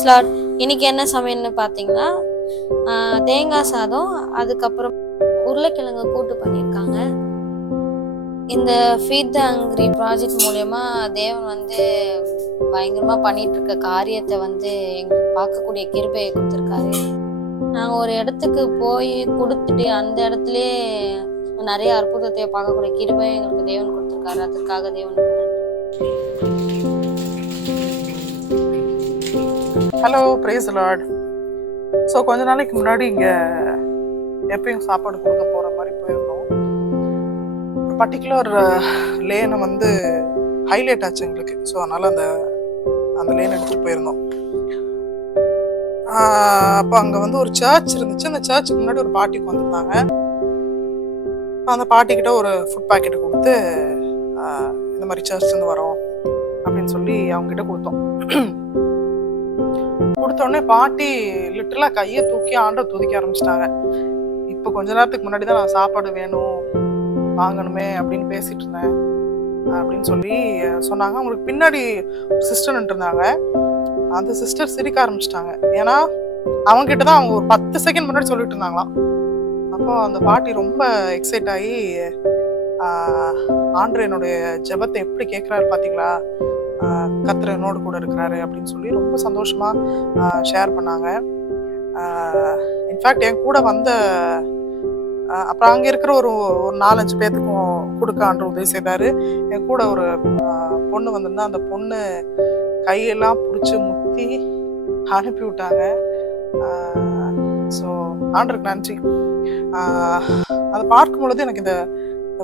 Price Lord. இன்னைக்கு என்ன சமையல்னு பார்த்தீங்கன்னா தேங்காய் சாதம், அதுக்கப்புறம் உருளைக்கிழங்கு கூட்டு பண்ணியிருக்காங்க. இந்த ஃபீட் த ஹங்க்ரி ப்ராஜெக்ட் மூலயமா தேவன் பயங்கரமாக பண்ணிட்டு இருக்க காரியத்தை எங்களுக்கு பார்க்கக்கூடிய கிருபையை கொடுத்துருக்காரு. நாங்கள் ஒரு இடத்துக்கு போய் கொடுத்துட்டு அந்த இடத்துலயே நிறைய அற்புதத்தை பார்க்கக்கூடிய கிருபையை எங்களுக்கு தேவன் கொடுத்துருக்காரு. அதுக்காக தேவனுக்கு நன்றி. Hello, price Lord. ஸோ கொஞ்ச நாளைக்கு முன்னாடி இங்கே எப்பயும் சாப்பாடு கொடுக்க போகிற மாதிரி போயிருந்தோம். ஒரு பர்டிகுலர் லேனை ஹைலைட் ஆச்சு எங்களுக்கு. ஸோ அதனால் அந்த லேன் எடுத்துகிட்டு போயிருந்தோம். அப்போ அங்கே ஒரு சர்ச் இருந்துச்சு. அந்த சர்ச்சுக்கு முன்னாடி ஒரு பாட்டிக்கு வந்திருந்தாங்க. அந்த பாட்டிக்கிட்ட ஒரு ஃபுட் பேக்கெட் கொடுத்து இந்த மாதிரி சர்ச்லேருந்து வரோம் அப்படின்னு சொல்லி அவங்ககிட்ட கொடுத்தோம். கொடுத்தோடனே பாட்டி லிட்டரலாக கையை தூக்கி ஆண்டவர் துதிக்க ஆரம்பிச்சிட்டாங்க. இப்போ கொஞ்ச நேரத்துக்கு முன்னாடி தான் நான் சாப்பாடு வேணும் வாங்கணுமே அப்படின்னு பேசிட்டு இருந்தேன் அப்படின்னு சொல்லி சொன்னாங்க. அவங்களுக்கு பின்னாடி சிஸ்டர் இருந்தாங்க. அந்த சிஸ்டர் சிரிக்க ஆரம்பிச்சிட்டாங்க. ஏன்னா அவங்ககிட்ட தான் அவங்க ஒரு 10 செகண்ட் முன்னாடி சொல்லிட்டு இருந்தாங்களாம். அப்போ அந்த பாட்டி ரொம்ப எக்ஸைட் ஆகி ஆண்டவர் என்னுடைய ஜெபத்தை எப்படி கேட்குறாரு பார்த்தீங்களா, கர்த்தர் என்னோடு கூட இருக்கிறாரு அப்படின்னு சொல்லி ரொம்ப சந்தோஷமா ஷேர் பண்ணாங்க. இன்ஃபேக்ட் என் கூட அப்புறம் அங்கே இருக்கிற ஒரு 4-5 பேர்த்துக்கும் கொடுக்க ஆண்டவர் உதவி செய்தாரு. என் கூட ஒரு பொண்ணு வந்திருந்தா அந்த பொண்ணு கையெல்லாம் பிடிச்சி முத்தி அனுப்பி விட்டாங்க. ஸோ ஆண்டருக்கு நன்றி. அதை பார்க்கும் பொழுது எனக்கு இந்த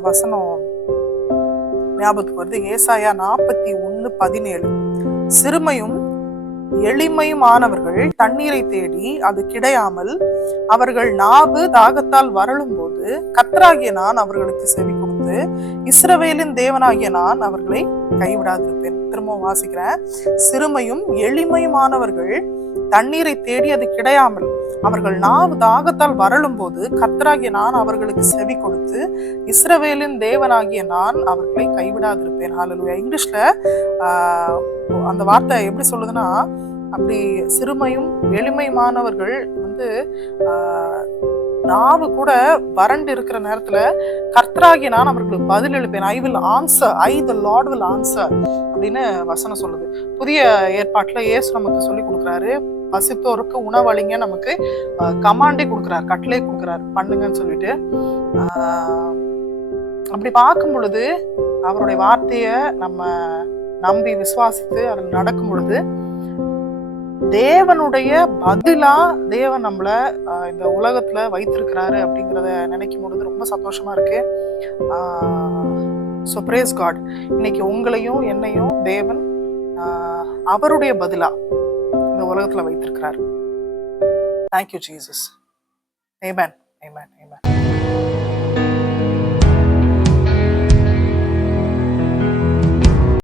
வசனம் ஞாபகத்துக்கு வருது. ஏசாயா 41:17. சிறுமையும் எளிமையுமானவர்கள் தண்ணீரை தேடி அது கிடையாமல் அவர்கள் நாவு தாகத்தால் வரலும் போது கர்த்தராகிய நான் அவர்களுக்கு செவி கொடுத்து இஸ்ரவேலின் தேவனாகிய நான் அவர்களை கைவிடாதிருப்பேன். திரும்பவும் வாசிக்கிறேன். சிறுமையும் எளிமையுமானவர்கள் தண்ணீரை தேடி அது கிடையாமல் அவர்கள் நாவு தாகத்தால் வரலும் போது கர்த்தராகிய நான் அவர்களுக்கு செவி கொடுத்து இஸ்ரவேலின் தேவனாகிய நான் அவர்களை கைவிடாதிருப்பேன். ஹல்லேலூயா. இங்கிலீஷ்ல அந்த வார்த்தை எப்படி சொல்லுதுன்னா, அப்படி சிறுமையும் எளிமையுமானவர்கள் நாவு கூட வறண்டு இருக்கிற நேரத்துல கர்த்தராகிய நான் அவர்களுக்கு பதில் எழுப்பேன். the Lord will answer அப்படின்னு வசனம் சொல்லுது. புதிய ஏற்பாட்டுல இயேசு நமக்கு சொல்லி கொடுக்குறாரு, பசித்தோருக்கு உணவளிங்க, நமக்கு கமாண்டே கொடுக்குறாரு, கட்டளை கொடுக்குறாரு, பண்ணுங்கன்னு சொல்லிட்டு. அப்படி பார்க்கும் பொழுது அவருடைய வார்த்தைய நம்ம நம்பி விசுவாசித்து அதில் நடக்கும் பொழுது தேவனுடைய பதிலா தேவன் நம்மள இந்த உலகத்துல வைத்திருக்கிறாரு அப்படிங்கிறத நினைக்கும் பொழுது ரொம்ப சந்தோஷமா இருக்கு. So praise God. இன்னைக்கு உங்களையும் என்னையும் தேவன் அவருடைய பதிலா இந்த உலகத்துல வைத்திருக்கிறார். Thank you Jesus. ஆமென், ஆமென், ஆமென்.